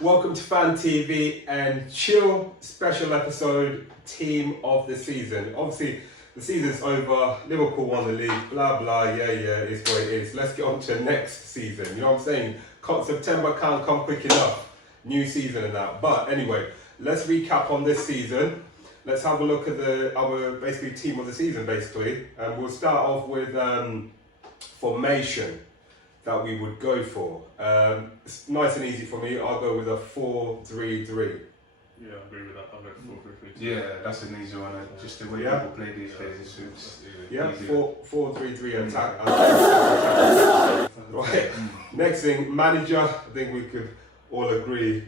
Welcome to Fan TV and Chill special episode, team of the season. Obviously, the season's over, Liverpool won the league, blah blah, yeah, it's what it is. Let's get on to next season. You know what I'm saying? September can't come quick enough. New season and that. But anyway, let's recap on this season. Let's have a look at our basically team of the season, basically. And we'll start off with formation that we would go for. It's nice and easy for me. I'll go with a 4-3-3. Yeah, I agree with that. I'll go 4-3-3. Yeah, that's an easy one. Just the way people play these days, it suits. Yeah, 4-3-3 attack. Right. Next thing, manager. I think we could all agree.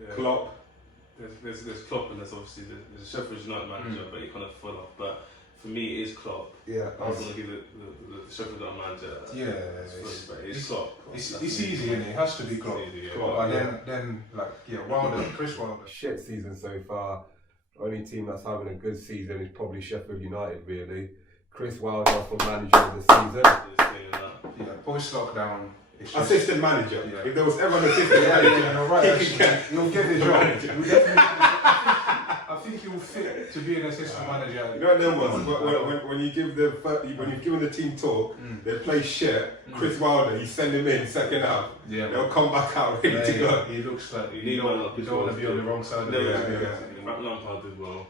Yeah. Klopp. There's Klopp and there's obviously there's a Sheffield United manager, but he kind of fell off. But for me, it is Klopp. Yeah. I was going to give the Sheffield United manager. But it's Klopp. It's easy, and it has to be Klopp. Klopp, But then Wilder, Chris Wilder. Shit season so far. The only team that's having a good season is probably Sheffield United, really. Chris Wilder for manager of the season. Post lockdown. Assistant manager. Yeah. If there was ever an assistant manager, he'll get the job. I think he'll fit to be an assistant manager. You know them ones, when you give when you've given the team talk, they play shit. Chris Wilder, you send him in second half. Yeah. They'll come back out ready to go. He looks like you don't want to be on the wrong side. Lampard did well.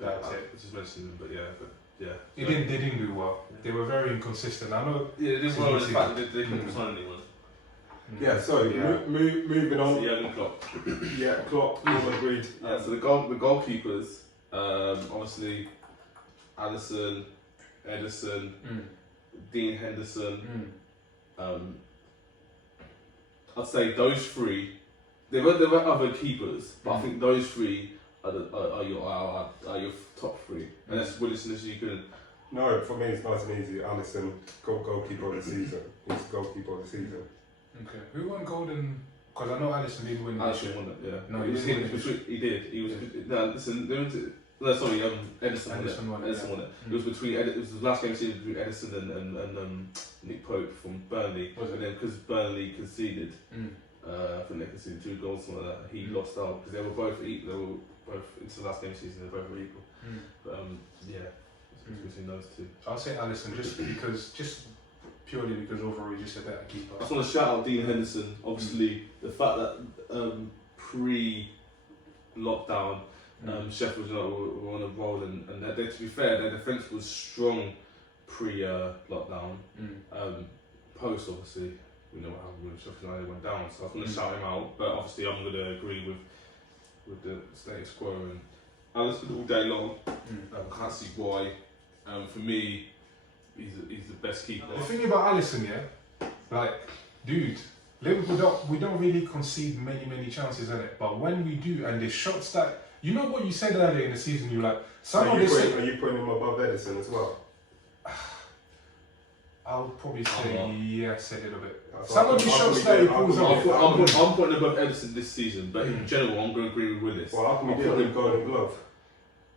That's it. Just mentioned him, but yeah. They didn't do well. They were very inconsistent. I know. Yeah, they did well in the fact that they couldn't sign anyone. Yeah, so moving on. Yeah, Klopp. Yeah, Klopp, all agreed. Yeah, so the goalkeepers, obviously, Alisson, Ederson, Dean Henderson. I'd say those three. There were other keepers, but I think those three are your top three. And that's Willis as you can. No, for me it's nice and easy. Alisson, goalkeeper of the season. He's goalkeeper of the season. Okay. Who won Golden? Because I know Alisson didn't win. Alisson won it, yeah. No, he did. He was. No, listen. Ederson won it. Ederson won it. It was between. It was the last game season between Ederson and Nick Pope from Burnley. And then because Burnley conceded, I think they conceded 2 goals, something like that. He lost out because they were both equal. They were both into the last game season. They both were equal. But it's between those two. I'll say Alisson just purely because overall he's just a better keeper. I just want to shout out Dean Henderson. Obviously, the fact that pre-lockdown, Sheffield United were on a roll, and to be fair, their defence was strong pre-lockdown. Post, obviously, we know what happened when Sheffield United went down, so I was going to shout him out. But obviously, I'm going to agree with the status quo. And Alisson all day long. Can't see why. For me, he's the best keeper. The thing about Alisson, dude, Liverpool we don't really concede many chances in it, but when we do, and the shots that you know what you said earlier in the season, you're like, are you putting him above Ederson as well? I'll probably say yes a little bit. Some of the shots that he pulls off. I'm putting above Ederson this season, but in general, I'm going to agree with Willis. Well, how can we put him Golden Glove?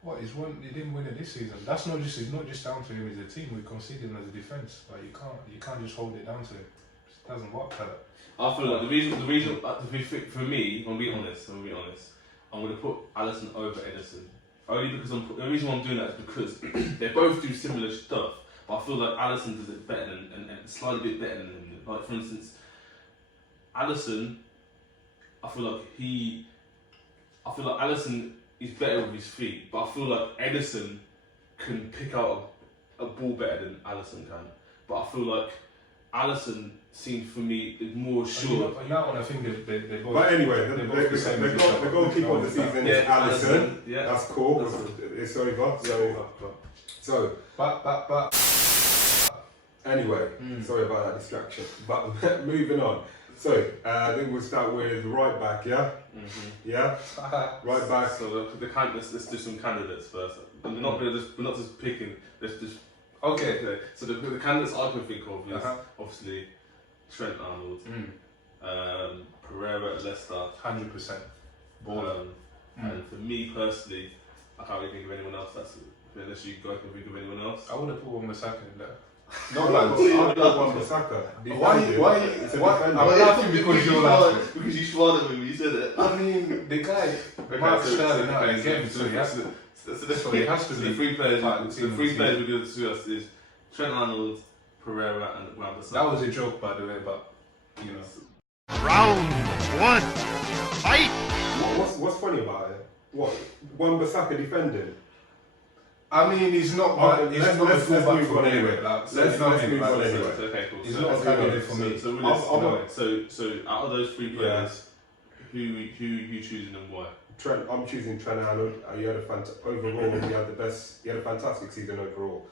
What he's won? He didn't win it this season. That's not just. It's not just down to him as a team. We conceded as a defence. Like you can't just hold it down to him. It doesn't work like that. I feel like the reason for me, I'm gonna be honest. I'm going to put Alisson over Ederson. Only because the reason why I'm doing that is because they both do similar stuff, but I feel like Alisson does it better and slightly bit better than him. Like for instance, Alisson, I feel like Alisson is better with his feet, but I feel like Ederson can pick out a ball better than Alisson can. But I feel like Alisson seems for me is more sure. I think they both. But anyway, the goalkeeper of the season is Alisson. Yeah, that's cool. It's over. So. But. Anyway, sorry about that distraction. But moving on. So I think we'll start with right back. Yeah. Yeah. Right back. So let's do some candidates first. We're not just picking. Let's just. Okay. So the candidates I can think of is obviously Trent Arnold, Pereira at Leicester, 100%. And for me personally, I can't really think of anyone else. Unless you guys can think of anyone else. I would have put Wan-Bissaka in there. No, man. I'll go Wan-Bissaka. Why? I'm laughing because you're laughing. Because you swallowed me when you said it. I mean, the guy, Mark Sterling out again, so he has to. So he has to be the three players. part of the The team. three players we give to us is Trent Arnold, Pereira, and Wan-Bissaka. That was a joke, by the way, but you know. Round one, fight! What's funny about it? What? Wan-Bissaka defending? I mean, he's not. He's not a let's fullback move for on me. anyway. Like, Let's move on anyway. Okay, cool. He's So not a let's candidate move for on. me. So out of those three players, who you choosing and why? Trent, I'm choosing Trent Arnold. He had overall, he had the best. He had a fantastic season overall.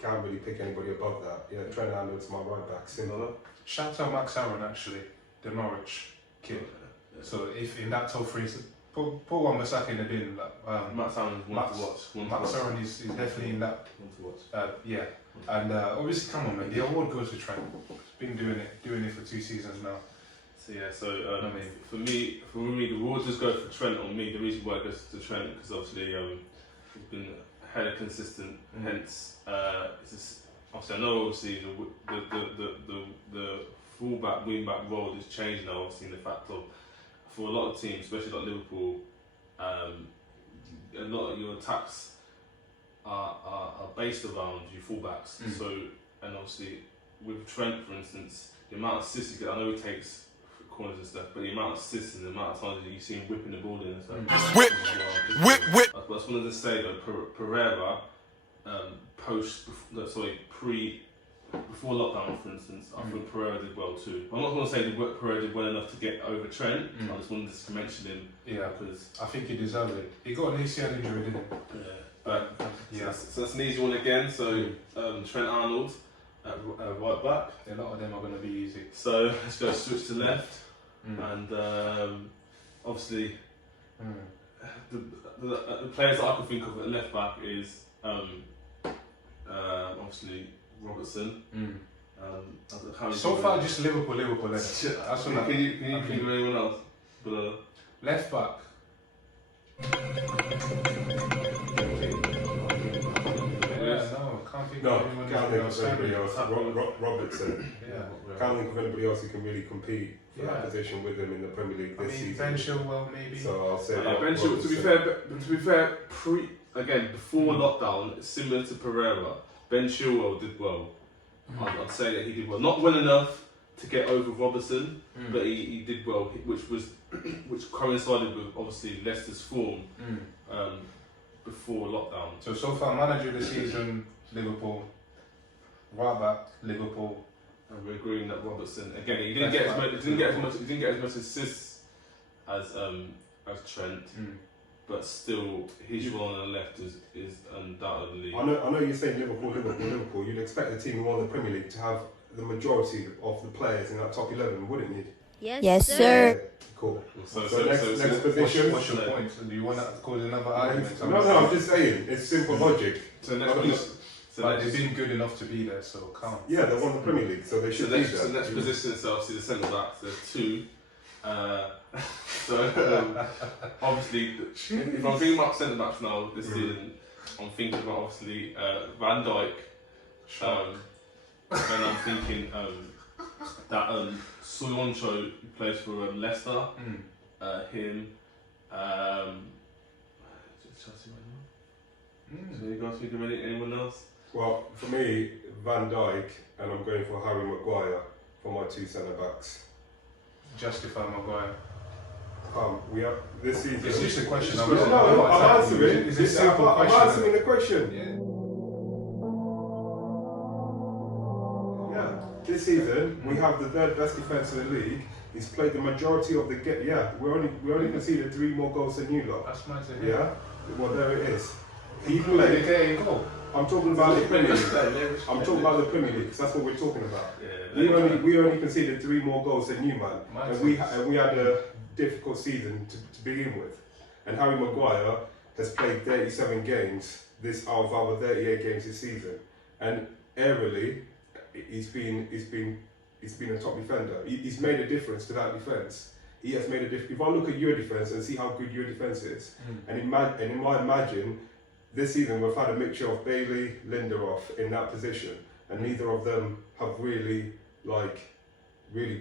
Can't really pick anybody above that. Yeah, Trent Arnold's my right back. Simple. Shout out Max Aaron, actually, the Norwich kid. So if in that top three, put Wan-Bissaka in the bin. Like, Max Aaron's one to watch. Max Aaron is definitely in that. One to watch. Yeah, and obviously, come on, man. The award goes to Trent. He's been doing it for 2 seasons now. So yeah, for me, the award just goes for Trent on me. The reason why it goes to Trent because obviously he's been hella consistent. Hence, it's just, obviously I know obviously the fullback wingback role has changed now. Obviously, in the fact of for a lot of teams, especially like Liverpool, a lot of your attacks are based around your fullbacks. So and obviously with Trent, for instance, the amount of assists he gets, I know he takes corners and stuff, but the amount of assists and the amount of times that you see him whipping the ball in and stuff. Whip! I just wanted to say though, Pereira, before lockdown, for instance, I think Pereira did well too. I'm not going to say that Pereira did well enough to get over Trent. I just wanted to mention him. Yeah, because I think he deserved it. He got an ACL injury, didn't he? yeah, but Yeah. so that's an easy one again. So Trent Arnold at right back. A lot of them are going to be easy. So let's go switch to left, and obviously the players that I can think of at left back is obviously Robertson. So far, just Liverpool left. That's what Can you think of anyone else? Left back. Can't think of anyone Can't think of anybody else. Robertson. Yeah. Can't think of anybody else who can really compete for that position with him in the Premier League this season. Ben Chilwell maybe. So I'll say Ben Chilwell. To be fair, before lockdown, similar to Pereira, Ben Chilwell did well. I'd say that he did well. Not well enough to get over Robertson, but he did well, which coincided with obviously Leicester's form before lockdown. So far, manager of the season, Liverpool. Right back, Liverpool. And we're agreeing that Robertson again. He didn't get as much assists as Trent, but still his role on the left is undoubtedly. I know you're saying Liverpool. You'd expect the team who won the Premier League to have the majority of the players in that top 11, wouldn't you? Yes, sir. Yeah, cool. So next position. What's your point? So do you want to cause another argument? No, I'm just saying. It's simple logic. So next But they've been good enough to be there, so can't. Yeah, they won the Premier League, so they should be there. So next position is obviously the centre backs. There's two. Obviously, if I'm thinking about centre backs now this season, I'm thinking about obviously Van Dijk. Then I'm thinking that Soyuncu who plays for Leicester. Him. Chelsea right now. So you guys think of anyone else? Well, for me, Van Dijk, and I'm going for Harry Maguire for my 2 centre backs. Justify Maguire. We have this season. It's just a question. I'm answering. It's a simple question. I'm answering the question. Yeah. This season, we have the 3rd best defence in the league. He's played the majority of the game. Yeah, we only conceded 3 more goals than you lot. That's nice to hear. Yeah. Well, there it is. He played. I'm talking about the Premier League. I'm talking about the Premier League because that's what we're talking about. Yeah, we only conceded 3 more goals than you, man. And we had a difficult season to begin with. And Harry Maguire has played 37 games out of our 38 games this season. And aerially, he's been a top defender. He's made a difference to that defence. He has made a difference. If I look at your defence and see how good your defence is, and imagine this season we've had a mixture of Bailey, Lindelof in that position, and neither of them have really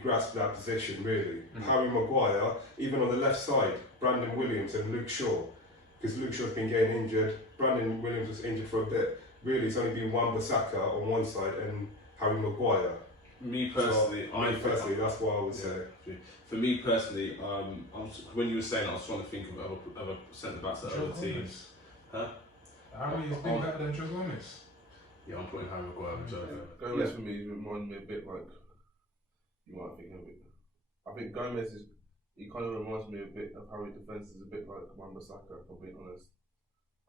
grasped that position. Really, Harry Maguire, even on the left side, Brandon Williams and Luke Shaw, because Luke Shaw's been getting injured. Brandon Williams was injured for a bit. Really, it's only been Wan-Bissaka on one side and Harry Maguire. Me personally, that's what I would say. For me personally, when you were saying, I was trying to think of other centre backs at other teams. Huh? Harry is big better than Joe Gomez. Yeah, I'm putting Harry Maguire and Joe. Gomez for me reminds me a bit like, you might think of it. I think Gomez he kind of reminds me a bit of how he defends is a bit like Wan-Bissaka, if I'm being honest.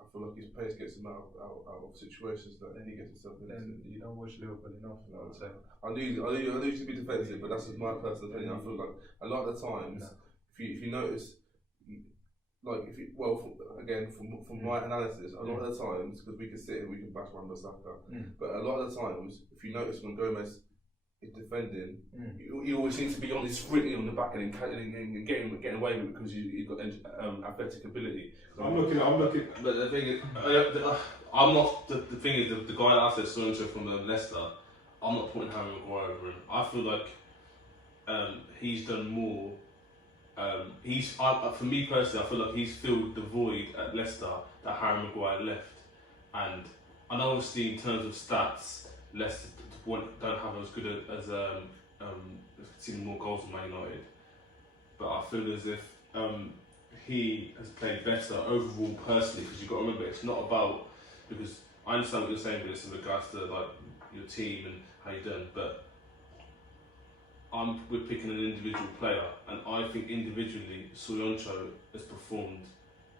I feel like his pace gets him out of situations that he gets himself into. Then you don't watch Liverpool enough, I would say. I need to be defensive, but that's just my personal opinion. I feel like a lot of the times, if you notice, from my analysis, a lot of the times, because we can sit and we can bash Wan-Bissaka, but a lot of the times, if you notice when Gomez is defending, he always seems to be on this sprinting on the back and getting away with it because he's got athletic ability. I'm looking. But the thing is, I'm not. The thing is, the guy that I said Sancho from Leicester, I'm not putting Harry Maguire over him. I feel like he's done more. For me personally, I feel like he's filled the void at Leicester that Harry Maguire left. And I know obviously in terms of stats, Leicester don't have as good as seen more goals than Man United. But I feel as if he has played better overall personally, because you've got to remember it's not about, because I understand what you're saying, but it's in regards to like your team and how you're done, but we're picking an individual player, and I think individually Sancho has performed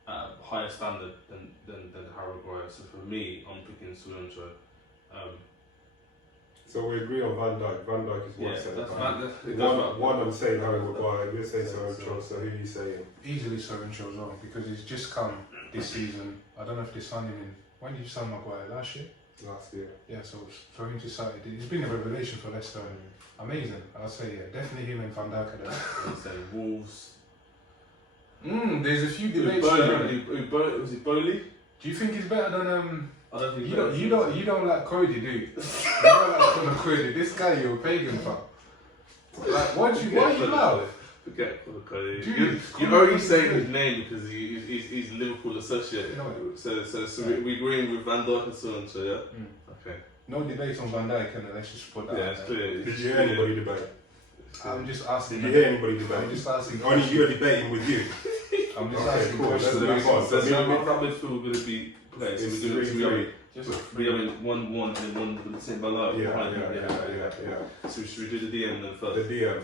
at a higher standard than Harry Maguire. So for me, I'm picking Sancho. So we agree on Van Dijk. Van Dijk is one centre back. One I'm saying Harry Maguire, you're saying Sancho, so who are you saying? Easily Sancho as well, because he's just come this season. I don't know if they signed him in, when did you sign Maguire, last year? Last year. Yeah, so for him to sign, he's been a revelation for Leicester. Amazing, I'll say, yeah, definitely him and Van Dijk are there. I'd say Wolves. There's a few debates. Was it Bowley? Do you think he's better than I don't think you don't like Cody, do you? You don't like Conor Cody. This guy, you're a pagan fan. Like, why are you loud? Forget Conor Cody. Dude, You're only saying his name because he's Liverpool associate. No. So we're agreeing with Van Dijk and Sancho, yeah? Okay. No debate on Van Dijk, and let's just put that. Yeah, it's clear. Did you hear anybody debate? I'm just asking. Did you hear anybody debate? I'm just asking. Only you're debating with you. I'm just Okay, asking cool. questions. So that midfield going to be played. So It's we're doing 3-3. we're doing 1-1 and one with the same below. Yeah. So should we do the DM then first? The DM.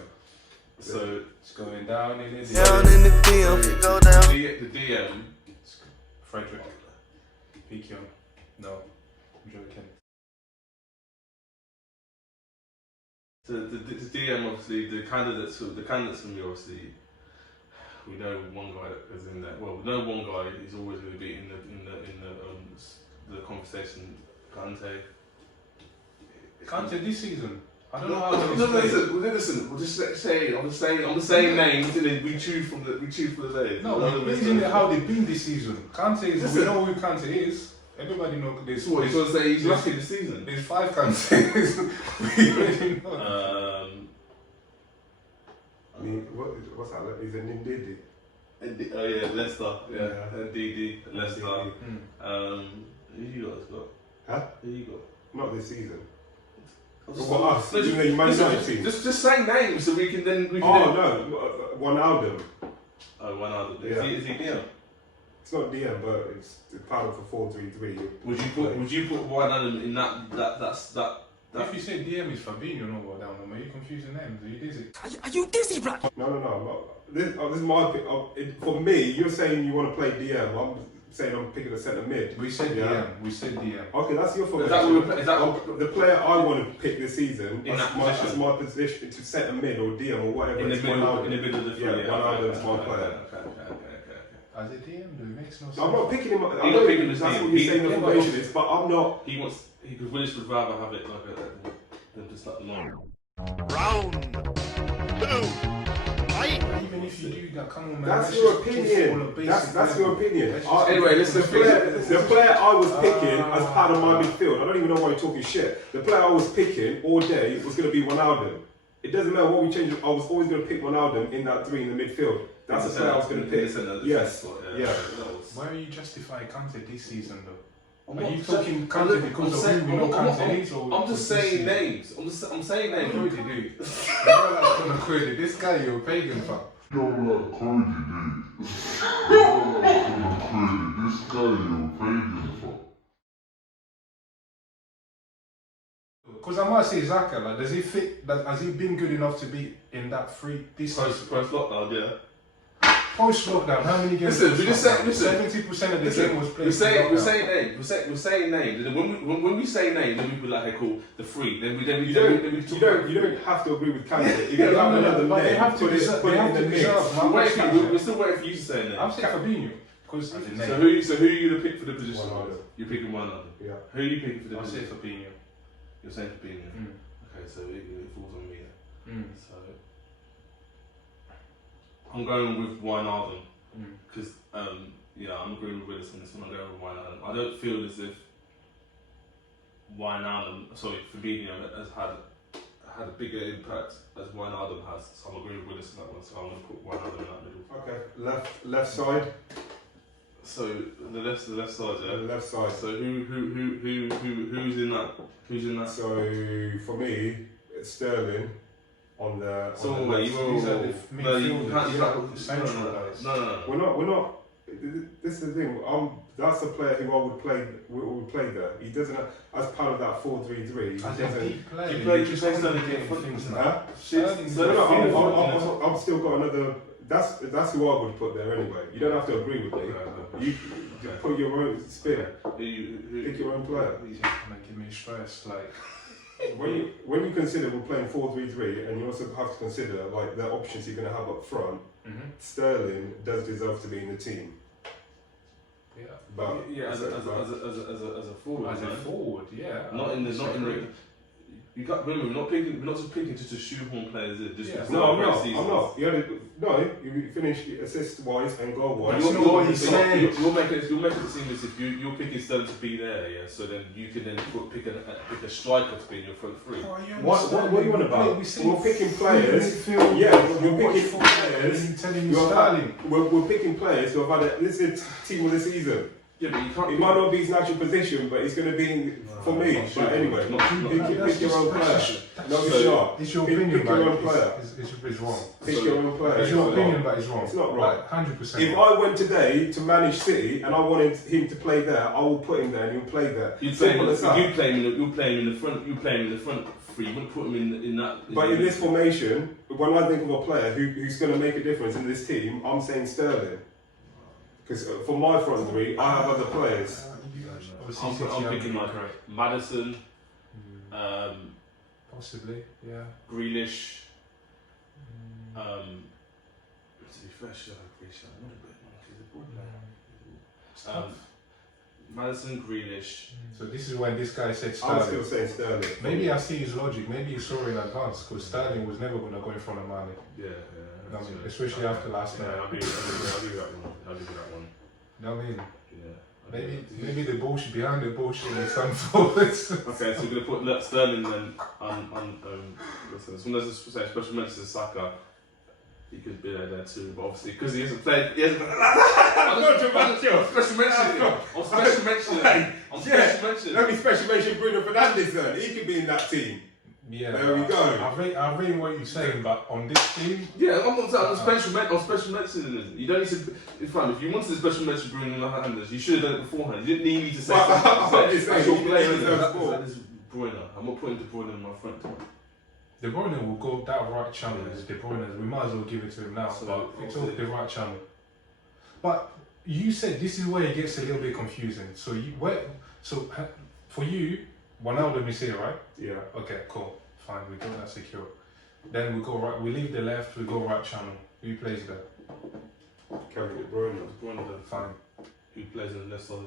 So It's going down in the DM, go down. the DM. Frederick. Piquion. No. I'm joking. So the DM, obviously, the candidates for me, obviously, we know one guy that is in there. Well, we know one guy is always going to be in the conversation. Kante this season. I don't know how No, long he's played. listen. We'll just say I'm the same names, and then we choose for the days. No, we're praising how they've been this season. Kante is. We know who Kante is. Everybody knows this. So what, you want to say he's lucky this season? There's 5 Kantes. We already know. I mean, what's that? He's a Ndidi. Oh yeah, Leicester. Yeah, Yeah. DD, Leicester. Who you got? Huh? Who you got? Not this season. Well, us? You might not team. Just say names so we can then. No, one album. Oh, one other. Yeah. Is he DM? It's not DM, but it's part of the 4-3-3. Would you put one Adam in that? If you say DM is Fabinho, no, go down. Are you confusing names? Are you dizzy? Are you dizzy, bro? No, I'm not. This is my pick. For me, you're saying you want to play DM. I'm saying I'm picking a centre mid. We said Yeah. DM. We said DM. Okay, that's your Is formation. that The player I want to pick this season In that that's position? my position to centre mid or DM or whatever. in the it's middle? one In the middle of the Yeah, field. one Ireland's my player. Okay. As a DM, though, it makes no sense. I'm not picking him. He's not picking his That's team. what you're He- saying the yeah, formation is, but I'm not. Because Willis would rather have it like than just like long. Round 2. Fight! Fight! Even if you do that, come on, man. That's let's your just talk opinion. all the basic That's your level. opinion. Let's just- Anyway, listen, The player I was picking as part of my midfield, I don't even know why you're talking shit. The player I was picking all day was going to be Ronaldo. It doesn't matter what we change. I was always going to pick Ronaldo in that 3 in the midfield. That's the player I was going to pick. Yes. Yeah. Why are you justifying Kante this season, though? I'm Are not you sa- talking I'm Kante not- because I'm of saying- who we know I'm- Kante is? Or I'm just this saying season? names. I'm saying names. Cody, dude. You're like gonna Cody. This guy, you're a pagan fan. You're like Cody, dude. You're like Cody. This guy, you're a pagan fuck. Because I might say Zaka, like, does he fit? Has he been good enough to be in that free this season? Post lockdown, yeah. Post lockdown, how many games? Listen, we just say, listen. 70% of the game was played. We're saying lockdown. names. We're saying names. And when we say names, then we be like, okay, cool, the free. Then we You don't have to agree with Kante. You Yeah, can have another but they name. have to Put it deserve- in they have the to mix. deserve. We're still waiting for you to say names. I'm saying Fabinho. Because So who are you gonna pick for the position? Ronaldo. You're picking Ronaldo. Yeah. Who are you picking for the I'll say position? Fabinho. You're saying Fabinho. Okay, so it falls on me. So I'm going with Wijnaldum because I'm agreeing with Willis on this one. I'm going with Wijnaldum. I don't feel as if Fabinho has had a bigger impact as Wijnaldum has. So I'm agreeing with Willis on that one. So I'm going to put Wijnaldum in that middle. Okay. Left side. So the left side, yeah. The left side. So who's in that? Who's in that? So for me, it's Sterling on the. So on the wait, left. These are the no, you midfielders. can't. These are the central guys. No. We're not. This is the thing. That's the player who I would play there. He doesn't have, as part of that 4-3-3. He As a doesn't. deep player, You play just Sterling complicating in front. things Huh? now. Shit. No, I've still got another. That's who I would put there anyway. You don't have to agree with me. You just put your own spin. Pick your own player. He's gonna give me stress, like. When you consider we're playing 4-3-3, and you also have to consider like the options you're going to have up front. Sterling does deserve to be in the team. Yeah. But as a forward. As a forward, yeah. Not in the. You got women. We're not just picking just to shoehorn players in. Just because No, I'm they're not. great I'm seasons. not. You finished assist wise and goal wise. That's not what he said. You'll make it seem as if you're picking Sterling to be there, yeah. So then you can then pick a striker to be in your front three. What are you on about? We're picking players. Yeah, You're picking players. Telling you Sterling. We're picking players who have had this is team of the season. Yeah, but you can't. It might not be his natural position, but it's going to be for me. But anyway, pick your own player. No, it's not. It's your Pick opinion, your own but player. it's wrong. Pick your own player. It's your opinion, but it's wrong. It's not wrong. 100%. If I went today to manage City and I wanted him to play there, I will put him there and he'll play there. You play him in the front. You play him in the front three. You wouldn't put him in that. But in this formation, when I think of a player who's going to make a difference in this team, I'm saying Sterling. Because for my front three, I have other players. I'm picking like Maddison, possibly, yeah. Grealish. To be fair, Grealish a little bit. Maddison, Grealish. So this is when this guy said I'm Sterling. still saying Sterling. Maybe I see his logic. Maybe he saw in advance because Sterling was never going to go in front of Mane. Yeah. I mean, especially after last night. I'll do that one. You know what I mean? Yeah. Maybe the bullshit behind the bullshit is some forwards. Okay, so we're gonna put Sterling then listen, as soon as it's special mention to Saka, he could be there too, but obviously because he hasn't played, I'm special mention. Let me special mention Bruno Fernandes then. He could be in that team. Yeah, there we go. I read what you're saying, but on this team, yeah, I'm special mentioning. You don't need to. If you wanted to special mention Bruno Fernandes, you should have done it beforehand. You didn't need me to say that is Bruno. I'm not putting De Bruyne in my front. De Bruyne will go that right channel. Is De Bruyne. We might as well give it to him now. So, but it's all the right channel. But you said this is where it gets a little bit confusing. So for you, Ronaldo is here, right? Yeah. Okay, cool. Fine, we got that secure. Then we go right. We leave the left. We go right channel. Who plays there? Kevin De Bruyne. Fine. Who plays on the left side?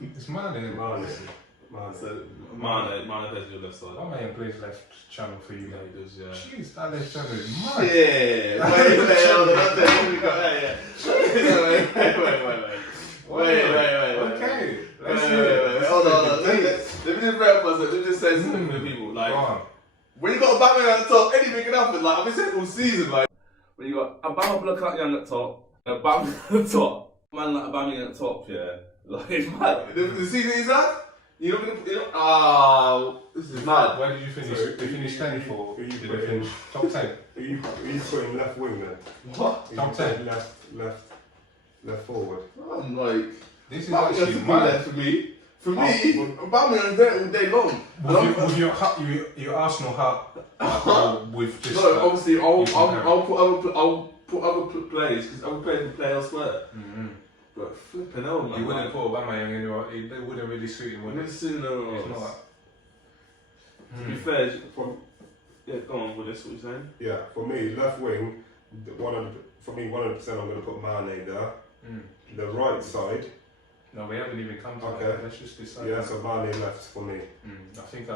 It's mad, isn't it? So Mane plays your left side. My man plays left channel for you, Yeah, mate. he does, yeah. Jeez, that left channel is mad. Yeah. Wait, hold on. What we got? Yeah. Wait. Okay. Wait. Hold on. Let me just breakfast. Let me just say something to people. Like, Go on. when you got Aubameyang at the top, anything can happen. Like, I've been saying all season. Like, when you got Aubameyang at the top, Aubameyang at the top, man like Aubameyang at the top, yeah. Like, it's mad. The season he's had, you're not gonna. This is mad. Where did you finish? So, They finished 10th or who you did they put finish top 10? Are you putting left wing then? What? Are you Top putting 10. Left forward. I'm like, This is Aubameyang's actually to be mad. there for me. For me, Aubameyang's there all day long. With your Arsenal hat, with just No, obviously, I'll put other players because other players will play elsewhere. Mm-hmm. But flipping hell, man. You wouldn't put Aubameyang anywhere. It wouldn't really suit him. I'm Would not it? seeing no It's else. not. To be fair, yeah, go on with this. What you saying? Yeah, for me, left wing, 100%. I'm going to put Mane there. Mm. The right side, No, we haven't even come to Okay. that. Let's just decide. yeah, so Mane left for me. I think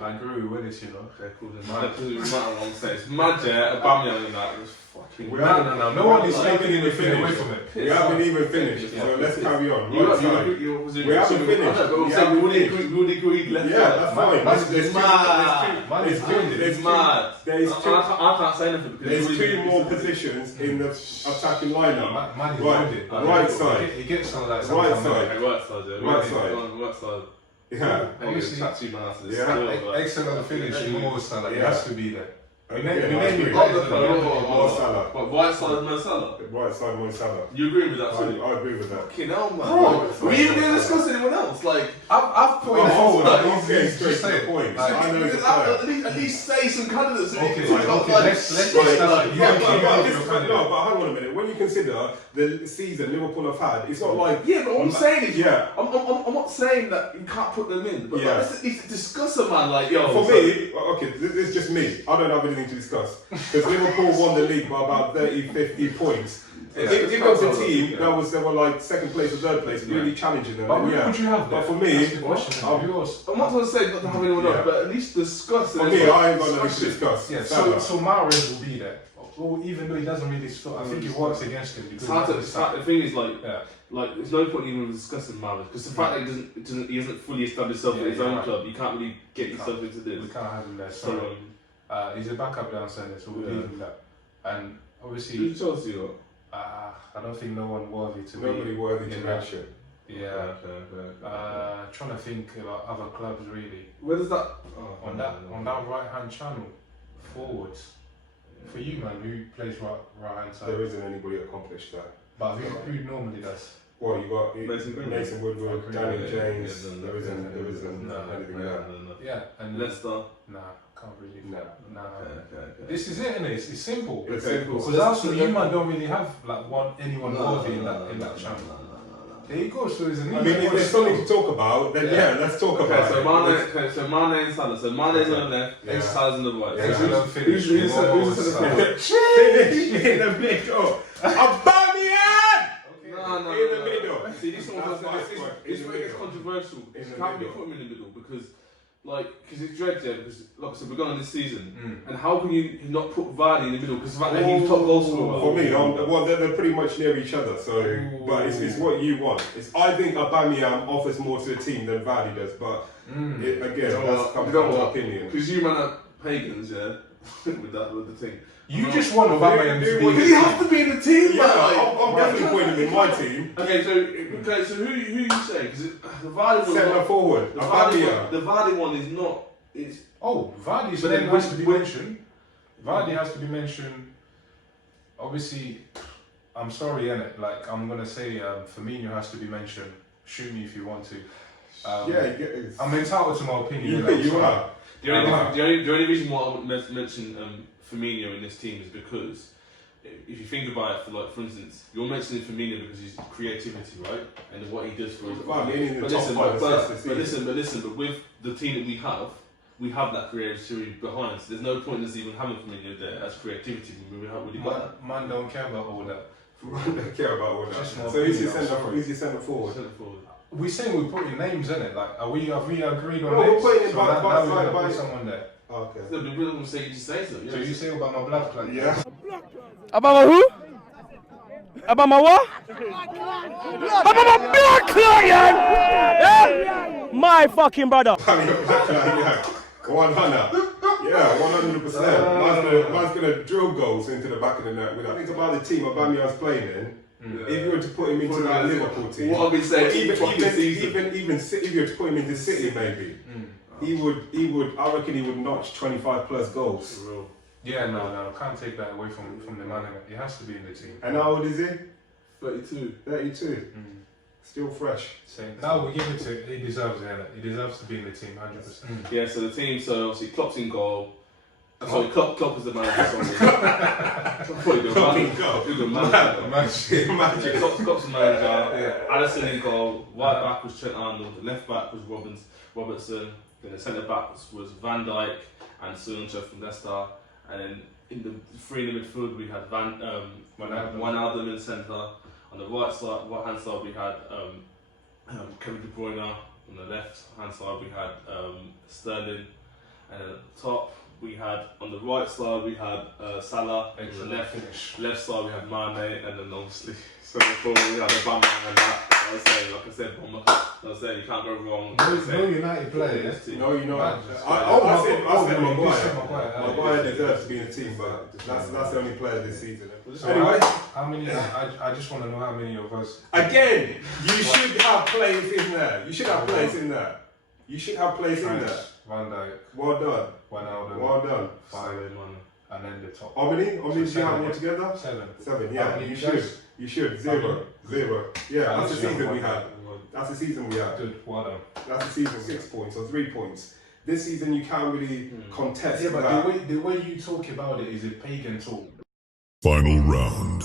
I agree with Willis, you know. Okay, cool. Then mad. It's mad. What I'm saying. It's mad. Yeah, Aubameyang and that was fucking. We mad. haven't- No one is we haven't taking even anything away finished. from it. We haven't even finished, Yeah. so let's carry on. You Right side. we haven't finished. But I'm We saying haven't we finished. would agree left. Yeah, that's fine. Man's There's mad. Man is good. It's mad. There's I can't say anything because There's it's two really- more positions in the attacking lineup. Man is Right, loaded. right side. He gets some of that. Right sometimes. side. Okay, right side, yeah. Right side. Go on, right side. Yeah. Obviously- Obviously, tattoo man after this. Yeah. Still, like- Excellent finish, more Salah. He Yeah. has to be there. Okay, We name I it agree. players, Oh, we name it More Salah. But right side, Mo Salah. Right side, Mo Salah. You agree with that too? I agree with that. Fucking hell, man. Bro, Were you even going to discuss anyone else? Like, I've put Oh, him forward. I'm Like, getting he's straight just to the saying. point. Like, I know he's a player. at least say some candidates. Okay, Like, let's discuss it. You Yeah, don't keep up your but candidate. hang on a minute. When you consider the season Liverpool have had, it's not like Yeah, but what I'm saying is, yeah. I'm not saying that you can't put them in, but Yeah. let's at least discuss a man like, yo. For me, okay, this is just me. I don't have anything to discuss because Liverpool won the league by about 30, 50 points. Yeah. If there was a team Yeah. they were like second place or third place, really challenging them. But then who yeah. would you have there? But for me, That's the question. Yours. I'm not going to say not to have anyone else, Yeah. but at least discuss it. For me, I ain't got nothing to discuss. Yeah, Salah. so Mahrez will be there. Well, even though he doesn't really start, I think it works against him. Because It's hard to, the thing is, like, yeah. there's no point even discussing Mahrez because the fact that he hasn't fully established himself Yeah, in his you're own right. club, you can't really get yourself into We this. can't have him there. So, So he's a backup downstairs, so we'll Yeah. leave him that. And obviously, who's Chelsea got? I don't think no one worthy to Nobody be worthy to in that. mention. Yeah. Okay. Trying to think about other clubs really. Where does that? On that right hand channel, forwards. For you, man, who plays right hand side? There isn't anybody accomplished that. But who normally does? Well, you got Mason Woodward, Okay. Daniel Yeah, James. yeah, There isn't no, anything there. Yeah, and Leicester. Nah, can't really. No. Nah. Okay. This is it, innit? It's simple. It's Okay, simple. cool. Because Arsenal, you man don't really have like anyone worthy in that channel. There you go. So there's a need. I mean, if there's something to talk about, then yeah, let's talk Okay, about so it. Mane and Salah. So Mane's on the left, Yeah. Salah's on the right. Yeah. Excellent finish. Who's More the Salah. forward? Finish in the middle. Aubameyang! No. In the middle. See, this one That's my this point. is In the where it gets middle. controversial. In the You can't be middle. put him in the middle because it's dread, yeah, because like I said, we're going on this season. Mm. And how can you not put Vardy in the middle? Because the fact that he's top goal scorer. For me, well, they're pretty much near each other. So, but it's what you want. I think Aubameyang offers more to the team than Vardy does. But again, that's comes down to opinion. Because you man are pagans, yeah, with the thing. You just want Aubameyang to Because be. Because he has to be in the team, Yeah, man. I'm definitely putting him in my team. Okay, so who you saying? Because the Vardy one, Centre forward, the Aubameyang. Vardy one is not. It's Oh, Vardy's But name then has to be when- mentioned. Vardy has to be mentioned. Obviously, I'm sorry, innit? Like, I'm going to say Firmino has to be mentioned. Shoot me if you want to. I'm entitled to my opinion. innit? You are. the only reason why I would mention Firmino in this team is because if you think about it, for instance, you're mentioning Firmino because his creativity, right, and what he does for his. Well, he ain't in the But top listen, five but assists this listen, but with the team that we have that creativity behind us. There's no point in us even having Firmino there as creativity. We haven't really got that. Man don't care about all that. I don't care about all that. Just more So who's your opinion, I'm centre? sorry. Who's your centre forward? Centre forward. we're saying we're putting names in it. Like, have we agreed on names? We're putting it so now we're going to by put someone there. Okay. The people will say you just say so. So you say about my black flag? Yeah. About my who? About my what? About my black client! Yeah? My fucking brother. Yeah. 100. Yeah, 100%. Man's gonna drill goals into the back of the net. When I think about the team Aubameyang's playing in, if you were to put him into that Liverpool team, what I've been saying, even City, if you were to put him into City, maybe he would. I reckon he would notch 25 plus goals. For real. Yeah, no, can't take that away from the man. He has to be in the team. And how old is he? 32. 32. Still fresh. Same. Now we give it to. He deserves it. He deserves to be in the team, 100%. Yeah. So the team. So obviously Klopp's in goal. Sorry, Klopp is the manager. Klopp in goal. Magic. Klopp's the manager. Alisson in goal. Right back was Trent Arnold. Left back was Robertson. Then the centre back was Van Dijk and Sancho from Leicester. And then in the three in the midfield we had Wijnaldum in the centre. On the right hand side we had Kevin De Bruyne. On the left hand side we had Sterling. And at the top we had, on the right side we had Salah. On the left side we had Mane. And then obviously centre forward we had Aubameyang and that. I was saying, like I said, you can't go wrong. No United player. No, you know. I said Maguire deserves to be in the team, but that's the only player this season. So Anyway, how many? I just want to know how many of us. again, you should have players in there. You should have players in there. You should have players in there. Van Dijk, Well done. Wijnaldum, Well done. 5, and then the top. How many? How many do you have 7, altogether? 7. 7, How yeah. many You guys? should. You should. Zero. Yeah, that's the season we had. That's the season we had. Good, well done. That's the season, 6 points or 3 points. This season you can't really contest Yeah, but that. the way you talk about it is a pagan talk. Final round.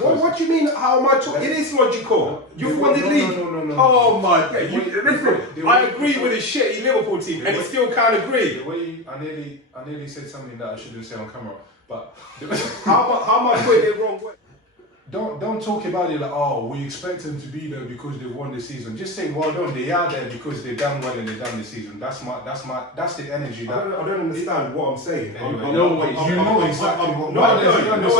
Well, what do you mean? How am I talking? It is logical. You've won the league. No. Oh my God! Listen, I agree with his shitty Liverpool team, and he still can't agree. The way I nearly said something that I shouldn't say on camera, but How am I putting it wrong? don't talk about it like, oh, we expect them to be there because they won the season. Just say well done. They are there because they done well and they done the season. That's the energy that. I don't understand what I'm saying. Anyway, You know exactly what. No, I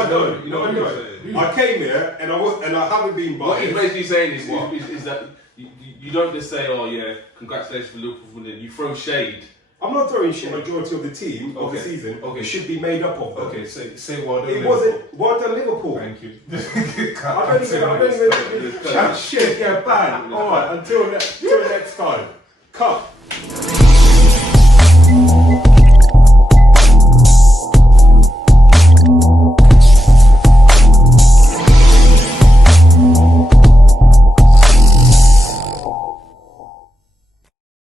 don't. You know what I'm saying? I came here and I haven't been biased. What he's basically saying is that you don't just say, oh yeah, congratulations for Liverpool winning. You throw shade. I'm not throwing shit. Majority of the team of the season should be made up of them. Okay, say well done. It wasn't well done Liverpool. Thank you. I don't even chat shit. Yeah, bang. All right. Until next time. Cut.